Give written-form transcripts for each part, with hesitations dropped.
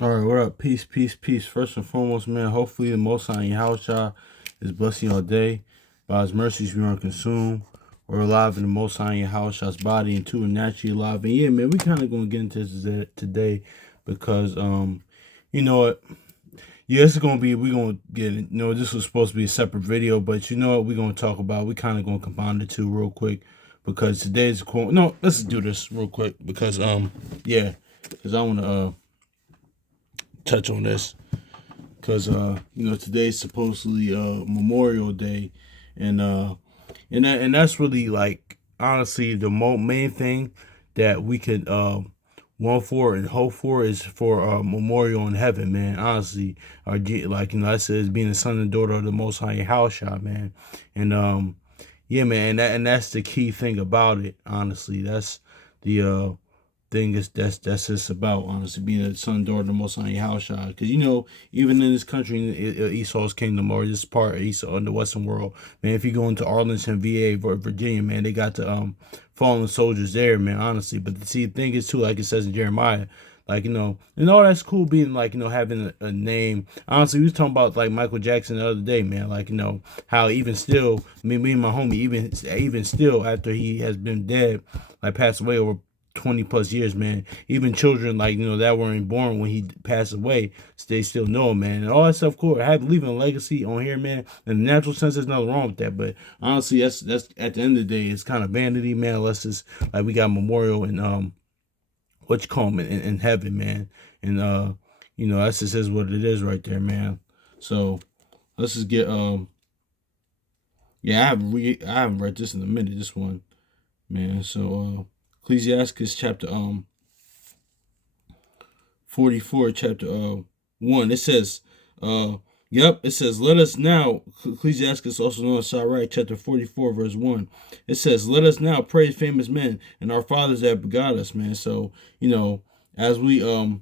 All right, what up? Peace, peace, peace. First and foremost, man, hopefully the Most High in your house, y'all, is blessing all day. By His mercies, we aren't consumed. We're alive in the Most High in your house, y'all's body, and two are naturally alive. And yeah, man, we kind of gonna get into this today because, you know what? Yeah, it's gonna be. We're gonna get it. This was supposed to be a separate video, but you know what? We're gonna talk about. We kind of gonna combine the two real quick because today's cool. No, let's do this real quick because, yeah, because I wanna touch on this because today's supposedly Memorial Day, and that's really like honestly the main thing that we could want for and hope for is for memorial in heaven, man. Honestly, like I said, being the son and daughter of the Most High House, shot, man, and yeah, man, and that's the key thing about it. Honestly, that's the thing is that's just about honestly being a son daughter of the Most High house child. Because even in this country, in Esau's kingdom or this part of Esau in the Western world, man, if you go into Arlington, VA, Virginia, man, they got the fallen soldiers there, man. Honestly, but see, the thing is too, like it says in Jeremiah. Like, and all that's cool being like, having a name. Honestly, we was talking about like Michael Jackson the other day, man. Like, how even still, me and my homie, even still after he has been dead, like passed away over 20 plus years, man. Even children like that weren't born when he passed away, they still know him, man. And all that stuff, cool. I have to leave a legacy on here, man. In the natural sense, there's nothing wrong with that. But honestly, that's at the end of the day, it's kind of vanity, man. Unless it's like we got memorial and what you call them in heaven, man. And that's just is what it is right there, man. So let's just get yeah, I haven't read this in a minute, this one, man. So Ecclesiastes chapter 44, chapter 1. It says, it says, let us now, Ecclesiastes also known as Sirach, chapter 44, verse 1. It says, let us now praise famous men and our fathers that begot us, man. So, as we read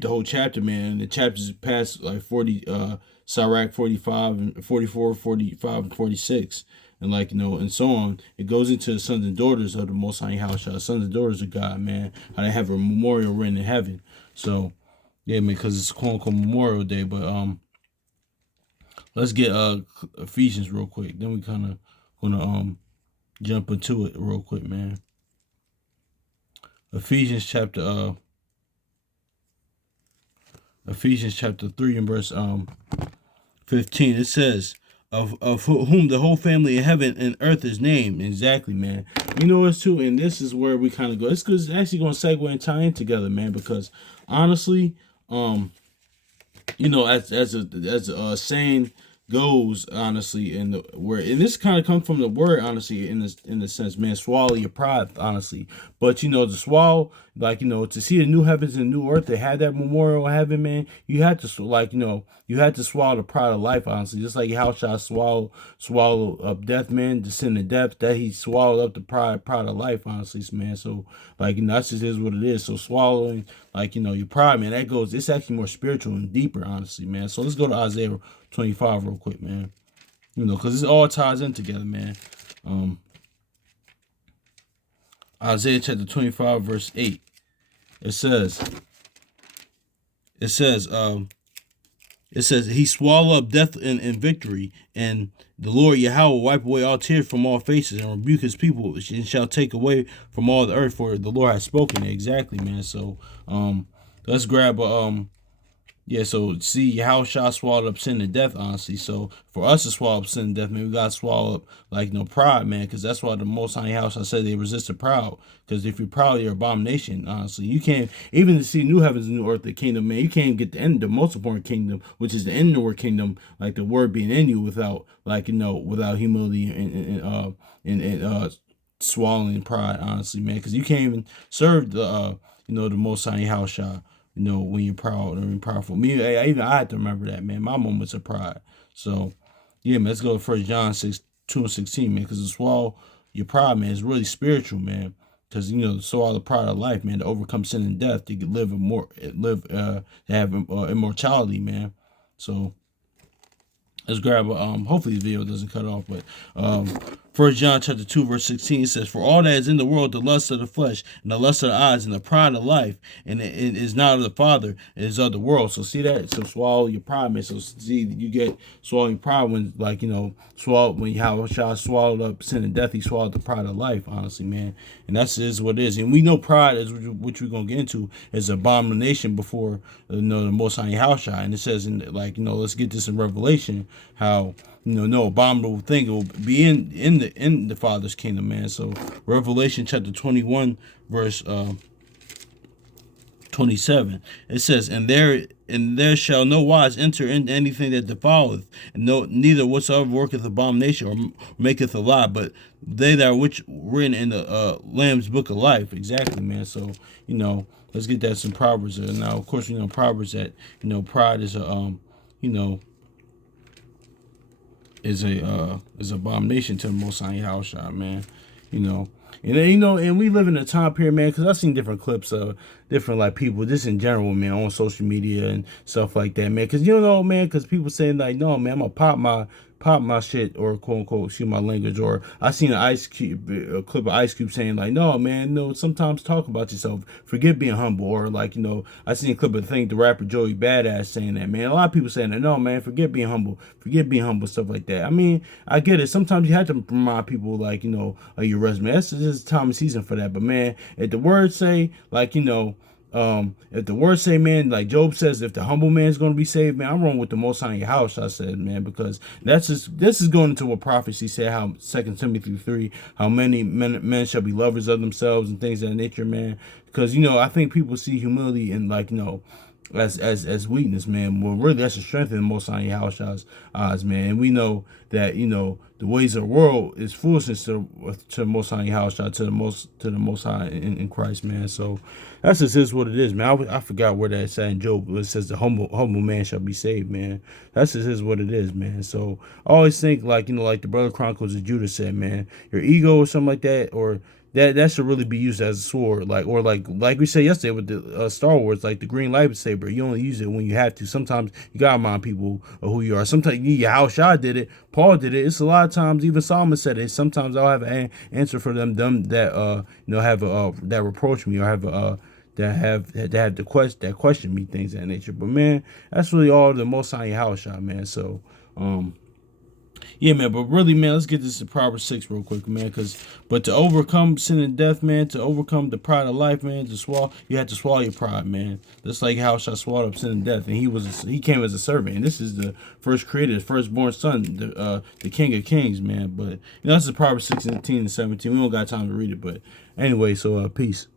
the whole chapter, man, the chapters past like 40, Sirach 45 and 44, 45, and 46. And and so on. It goes into the sons and daughters of the Most High House, sons and daughters of God, man. How they have a memorial written in heaven. So, yeah, man, because it's quote unquote Memorial Day. But let's get Ephesians real quick. Then we kind of gonna jump into it real quick, man. Ephesians chapter 3 and verse 15. It says, of whom the whole family in heaven and earth is named. Exactly, man. It's too, and this is where we kind of go. It's actually going to segue and tie in together, man, because honestly, as a saying goes, honestly, and this kind of comes from the word, honestly, in the sense, man, swallow your pride, honestly. But to swallow, like to see the new heavens and new earth, they had that memorial in heaven, man. You had to you had to swallow the pride of life, honestly. Just like how shall swallow up death, man, the sin of death, that he swallowed up the pride of life, honestly, man. So that's just is what it is. So swallowing your pride, man, that goes, it's actually more spiritual and deeper, honestly, man. So let's go to Isaiah 25 real quick, man. Because this all ties in together, man. Isaiah chapter 25, verse 8. It says, it says, um, it says, he swallowed up death in victory, and the Lord Yahweh will wipe away all tears from all faces and rebuke his people and shall take away from all the earth, for the Lord has spoken it. Exactly, man. So let's grab yeah, so see how shall swallow up sin and death, honestly. So for us to swallow up sin and death, man, we gotta swallow up pride, man, because that's why the Most High House, I said, they resist the proud. Because if you're proud, you're abomination, honestly. You can't even to see new heavens and new earth, the kingdom, man. You can't get the end, the most important kingdom, which is the inward kingdom, like the word being in you, without without humility and swallowing pride, honestly, man. Because you can't even serve the Most High House, y'all. When you're proud and powerful. I had to remember that, man. My moments of pride. So, yeah, man, let's go to 1 John 2 and 16, man. Because to swallow your pride, man, is really spiritual, man. Because to swallow the pride of life, man, to overcome sin and death, to to have immortality, man. So let's grab hopefully the video doesn't cut off, but First John chapter 2, verse 16, it says, "For all that is in the world, the lust of the flesh, and the lust of the eyes, and the pride of life, and it is not of the Father, it is of the world." So see that? So swallow your pride, man. So see, you get swallowing pride when, like, swallow when how Shah swallowed up sin and death, he swallowed the pride of life, honestly, man. And that's is what it is. And we know pride, is which we're gonna get into, is abomination before the Most High Yahushua. And it says in, like, let's get this in Revelation, how no abominable thing will be in the Father's kingdom, man. So Revelation chapter 21, verse 27, it says, and there shall no wise enter into anything that defileth, and neither whatsoever worketh abomination or maketh a lie, but they that are which written in the Lamb's book of life. Exactly, man. So let's get that some Proverbs. Now, of course, Proverbs that pride is a is abomination to the Most High Yahushua, man. And we live in a time period, man, because I've seen different clips of different, like, people, just in general, man, on social media and stuff like that, man. Because man, because people saying, like, no, man, I'm gonna pop my shit, or quote unquote, excuse my language. Or I seen a clip of Ice Cube saying, like, no, man, sometimes talk about yourself, forget being humble. Or, like, I seen a clip of the rapper Joey Badass saying that, man. A lot of people saying that, no, man, forget being humble, stuff like that. I mean, I get it. Sometimes you have to remind people, like, of your resume. That's just time and season for that. But, man, if the words say, like, if the words say, man, like Job says, if the humble man is going to be saved, man, I'm wrong with the Most High in your house, I said, man, because this is going into what prophecy said, how 2 Timothy 3, how many men shall be lovers of themselves and things of that nature, man. Because, I think people see humility and, like, as weakness, man. Well, really, that's the strength of the Most High Yahushua's eyes, man. And we know that the ways of the world is foolishness to the Most High Yahushua, to the Most High in Christ, man. So that's just is what it is, man. I forgot where that said in Job. It says the humble man shall be saved, man. That's just is what it is, man. So I always think, like, like the Brother Chronicles of Judah said, man, your ego or something like that, or that should really be used as a sword, like we said yesterday with the Star Wars, like the green lightsaber. You only use it when you have to. Sometimes you gotta remind people of who you are. Sometimes Yahushua did it, Paul did it. It's a lot of times, even Solomon said it. Sometimes I'll have an answer for them that have that reproach me, or have that question me, things of that nature. But, man, that's really all the Most High Yahushua, man. So yeah, man, but really, man, let's get this to Proverbs 6 real quick, man, but to overcome sin and death, man, to overcome the pride of life, man, you have to swallow your pride, man. Just like how Shah swallowed up sin and death, and he came as a servant, and this is the first created, firstborn son, the King of Kings, man. But, this is Proverbs 16 and 17. We don't got time to read it, but anyway, so peace.